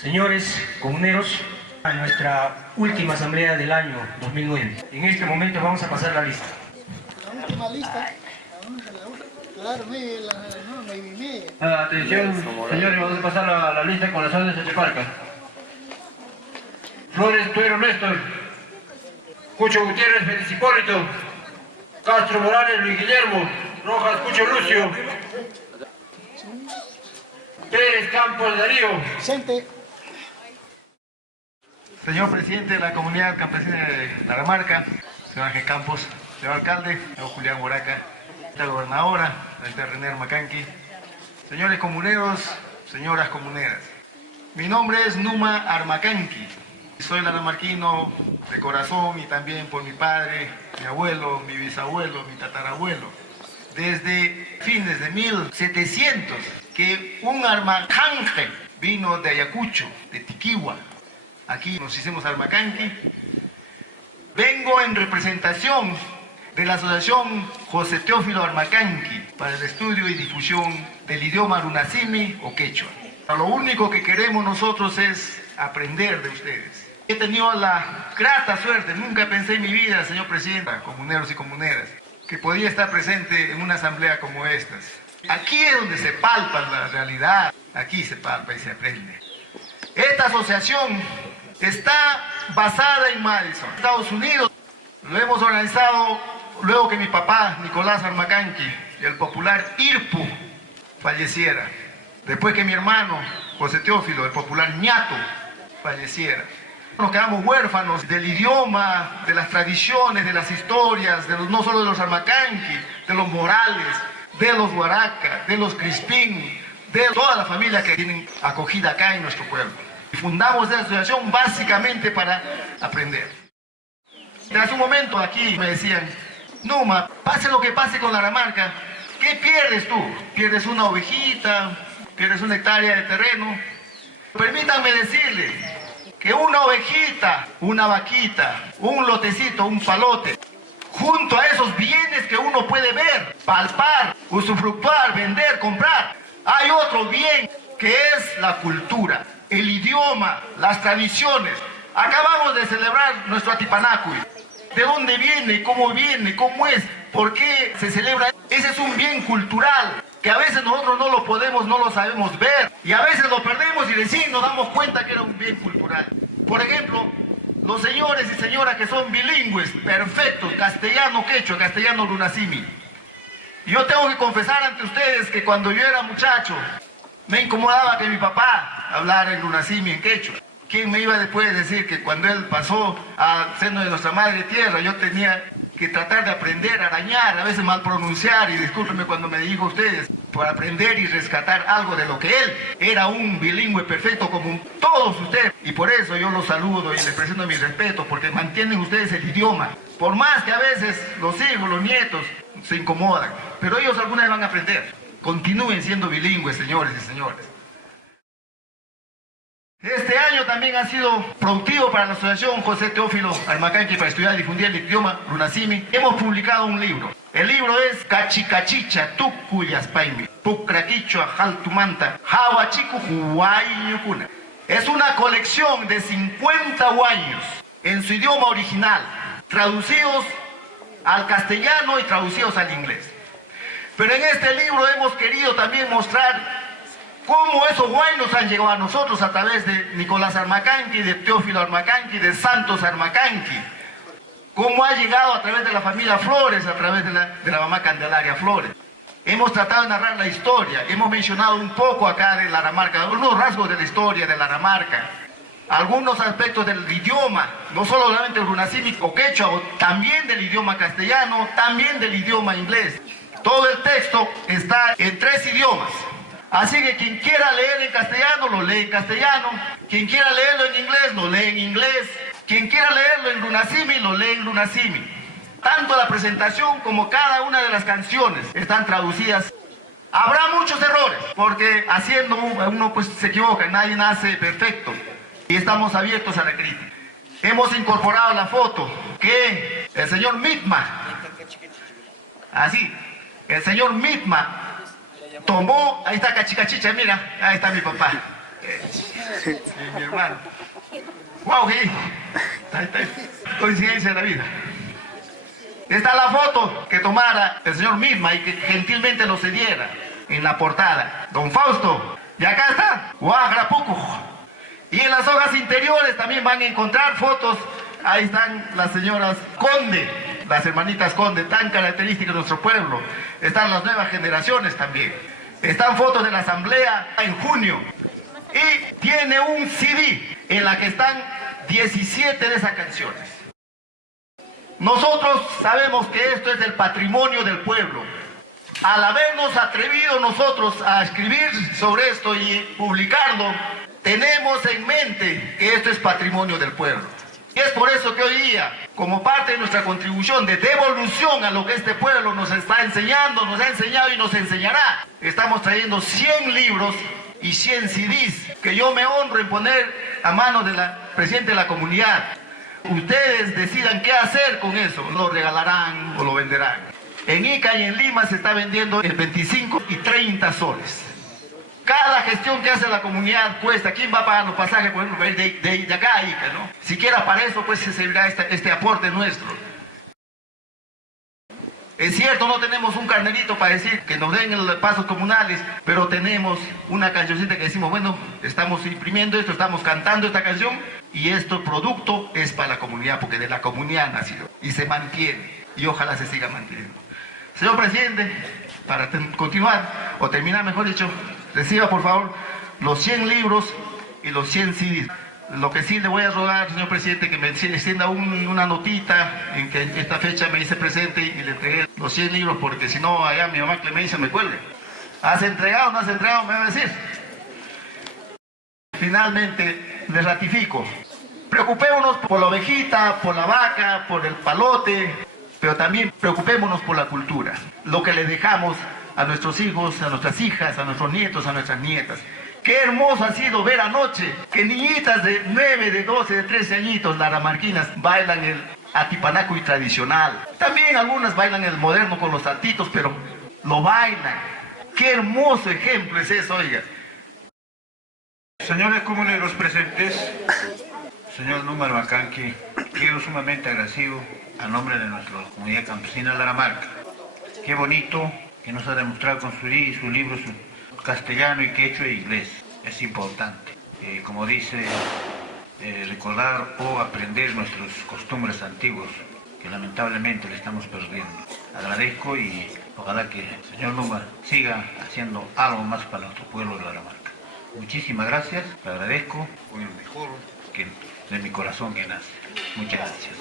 Señores comuneros, a nuestra última asamblea del año 2009. En este momento vamos a pasar la lista. La última lista. Claro, Atención, señores, vamos a pasar la lista con las órdenes de Chaparca. Flores Tuero Néstor, Cucho Gutiérrez Félix Hipólito, Castro Morales Luis Guillermo, Rojas Cucho Lucio, Pérez Campos Darío. Presente. Señor presidente de la comunidad campesina de Laramarca, señor Ángel Campos, señor alcalde, señor Julián Moraca, la gobernadora, la señora René Armacanqui, señores comuneros, señoras comuneras. Mi nombre es Numa Armacanqui. Soy laramarquino de corazón y también por mi padre, mi abuelo, mi bisabuelo, mi tatarabuelo. Desde fines de 1700, que un Armacanqui vino de Ayacucho, de Tiquihua. Aquí nos hicimos Armacanqui. Vengo en representación de la Asociación José Teófilo Armacanqui para el estudio y difusión del idioma runasimi o quechua. Lo único que queremos nosotros es aprender de ustedes. He tenido la grata suerte, nunca pensé en mi vida, señor presidente, comuneros y comuneras, que podía estar presente en una asamblea como estas. Aquí es donde se palpa la realidad, aquí se palpa y se aprende. Esta asociación está basada en Madison, Estados Unidos. Lo hemos organizado luego que mi papá, Nicolás Armacanqui, el popular Irpu, falleciera. Después que mi hermano, José Teófilo, el popular Ñato, falleciera. Nos quedamos huérfanos del idioma, de las tradiciones, de las historias, no solo de los Armacanqui, de los Morales, de los Huaraca, de los Crispín, de toda la familia que tienen acogida acá en nuestro pueblo. Y fundamos esta asociación básicamente para aprender. Hace un momento aquí me decían, Numa, pase lo que pase con Laramarca, ¿qué pierdes tú? ¿Pierdes una ovejita? ¿Pierdes una hectárea de terreno? Permítanme decirles que una ovejita, una vaquita, un lotecito, un palote, junto a esos bienes que uno puede ver, palpar, usufructuar, vender, comprar, hay otro bien que es la cultura, el idioma, las tradiciones. Acabamos de celebrar nuestro Atipanacui. ¿De dónde viene? ¿Cómo es? ¿Por qué se celebra? Ese es un bien cultural que a veces nosotros no lo podemos, no lo sabemos ver. Y a veces lo perdemos y recién nos damos cuenta que era un bien cultural. Por ejemplo, los señores y señoras que son bilingües, perfectos, castellano quechua, castellano runasimi. Yo tengo que confesar ante ustedes que cuando yo era muchacho, me incomodaba que mi papá hablara en runasimi, en quechua. ¿Quién me iba después a decir que cuando él pasó al seno de nuestra madre tierra, yo tenía que tratar de aprender, arañar, a veces mal pronunciar, y discúlpenme cuando me dirijo a ustedes, por aprender y rescatar algo de lo que él era un bilingüe perfecto como todos ustedes. Y por eso yo los saludo y les presento mi respeto, porque mantienen ustedes el idioma. Por más que a veces los hijos, los nietos se incomodan, pero ellos alguna vez van a aprender. Continúen siendo bilingües, señores y señores. Este año también ha sido productivo para la Asociación José Teófilo Armacanqui para estudiar y difundir el idioma runasimi. Hemos publicado un libro. El libro es Cachicachicha Tucuyaspaimi, Pucraquichua Jaltumanta, Hawachiku Huayucuna. Es una colección de 50 huayos en su idioma original, traducidos al castellano y traducidos al inglés. Pero en este libro hemos querido también mostrar cómo esos huaynos han llegado a nosotros a través de Nicolás Armacanqui, de Teófilo Armacanqui, de Santos Armacanqui. Cómo ha llegado a través de la familia Flores, a través de la mamá Candelaria Flores. Hemos tratado de narrar la historia, hemos mencionado un poco acá de Laramarca, algunos rasgos de la historia de Laramarca, algunos aspectos del idioma, no solamente el runasimi o quechua, también del idioma castellano, también del idioma inglés. Todo el texto está en 3 idiomas. Así que quien quiera leer en castellano, lo lee en castellano. Quien quiera leerlo en inglés, lo lee en inglés. Quien quiera leerlo en runasimi, lo lee en runasimi. Tanto la presentación como cada una de las canciones están traducidas. Habrá muchos errores, porque haciendo uno pues se equivoca, nadie nace perfecto. Y estamos abiertos a la crítica. Hemos incorporado la foto que el señor Mitma, así, el señor Mitma tomó, ahí está Cachicachicha, mira, ahí está mi papá. mi hermano. ¡Wow! Coincidencia de la vida. Está la foto que tomara el señor Misma y que gentilmente nos cediera en la portada. Don Fausto. Y acá está. Huagrapuco. Y en las hojas interiores también van a encontrar fotos. Ahí están las señoras Conde, las hermanitas Conde, tan características de nuestro pueblo. Están las nuevas generaciones también. Están fotos de la asamblea en junio. Y tiene un CD en la que están 17 de esas canciones. Nosotros sabemos que esto es el patrimonio del pueblo. Al habernos atrevido nosotros a escribir sobre esto y publicarlo, tenemos en mente que esto es patrimonio del pueblo. Y es por eso que hoy día, como parte de nuestra contribución de devolución a lo que este pueblo nos está enseñando, nos ha enseñado y nos enseñará, estamos trayendo 100 libros y 100 CDs que yo me honro en poner a manos de la presidenta de la comunidad. Ustedes decidan qué hacer con eso, lo regalarán o lo venderán. En Ica y en Lima se está vendiendo en 25 y 30 soles. Cada gestión que hace la comunidad cuesta. ¿Quién va a pagar los pasajes, por ejemplo, de acá a Ica, ¿no? Siquiera para eso pues se servirá este aporte nuestro. Es cierto, no tenemos un carnerito para decir que nos den los pasos comunales, pero tenemos una cancioncita que decimos, bueno, estamos imprimiendo esto, estamos cantando esta canción y este producto es para la comunidad, porque de la comunidad ha nacido y se mantiene y ojalá se siga manteniendo. Señor presidente, para continuar, o terminar mejor dicho, reciba por favor los 100 libros y los 100 CDs. Lo que sí le voy a rogar, señor presidente, que me extienda una notita en que esta fecha me hice presente y le entregué los 100 libros, porque si no, allá mi mamá Clemencia me cuelga. ¿Has entregado o no has entregado? Me va a decir. Finalmente, le ratifico. Preocupémonos por la ovejita, por la vaca, por el palote, pero también preocupémonos por la cultura. Lo que le dejamos a nuestros hijos, a nuestras hijas, a nuestros nietos, a nuestras nietas. Qué hermoso ha sido ver anoche que niñitas de 9, de 12, de 13 añitos, laramarquinas, bailan el atipanaco y tradicional. También algunas bailan el moderno con los saltitos, pero lo bailan. Qué hermoso ejemplo es eso, oiga. Señores comuneros presentes, señor Número Macanqui, quedo sumamente agradecido a nombre de nuestra comunidad campesina de Laramarca. Qué bonito que nos ha demostrado con su libro, su castellano y quechua e inglés. Es importante, como dice, recordar o aprender nuestras costumbres antiguas, que lamentablemente le estamos perdiendo. Agradezco y ojalá que el señor Luma siga haciendo algo más para nuestro pueblo de Laramarca. Muchísimas gracias, le agradezco con el mejor que de mi corazón que nace. Muchas gracias.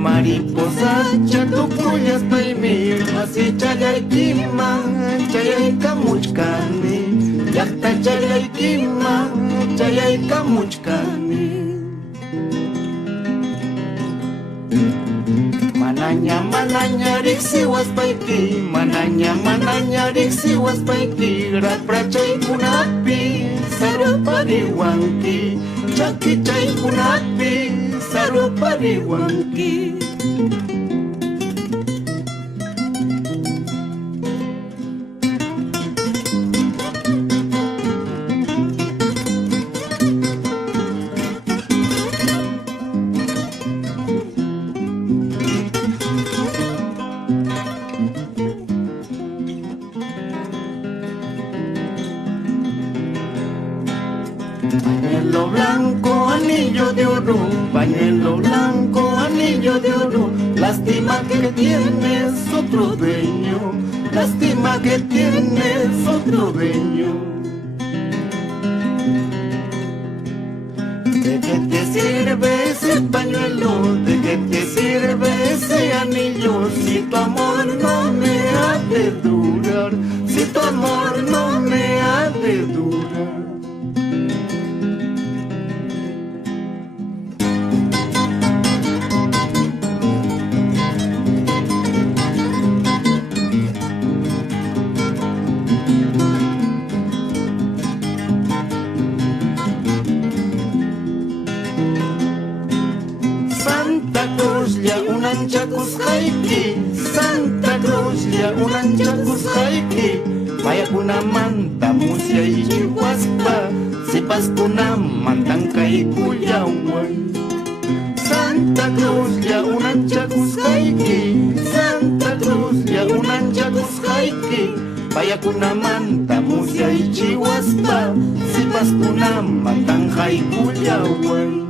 Mariposa, chatucullas paimi, así chayaykima, chayayka muchkani, yakta chayaykima, chayayka muchkani. Mananya riksiwas paiki, mananya riksiwas paiki, raprachay kunapi, sarupariwanki, chakichay kunapi, sarupariwanki. Pañuelo blanco, anillo de oro, pañuelo blanco, anillo de oro. Lástima que tienes otro dueño, lástima que tienes otro dueño. ¿De qué te sirve ese pañuelo? ¿De qué te sirve ese anillo? Si tu amor no me ha de durar, si tu amor no Santa Cruz ya unanchakus haiki, Santa Cruz ya unanchakus haiki, vaya kuna manta musia y chihuaspa, sipas kuna mantanca y cuyahuay. Santa Cruz ya unanchakus haiki, Santa Cruz ya unanchakus haiki, vaya kuna manta musia y chihuaspa, sipas kuna mantanca y cuyahuay.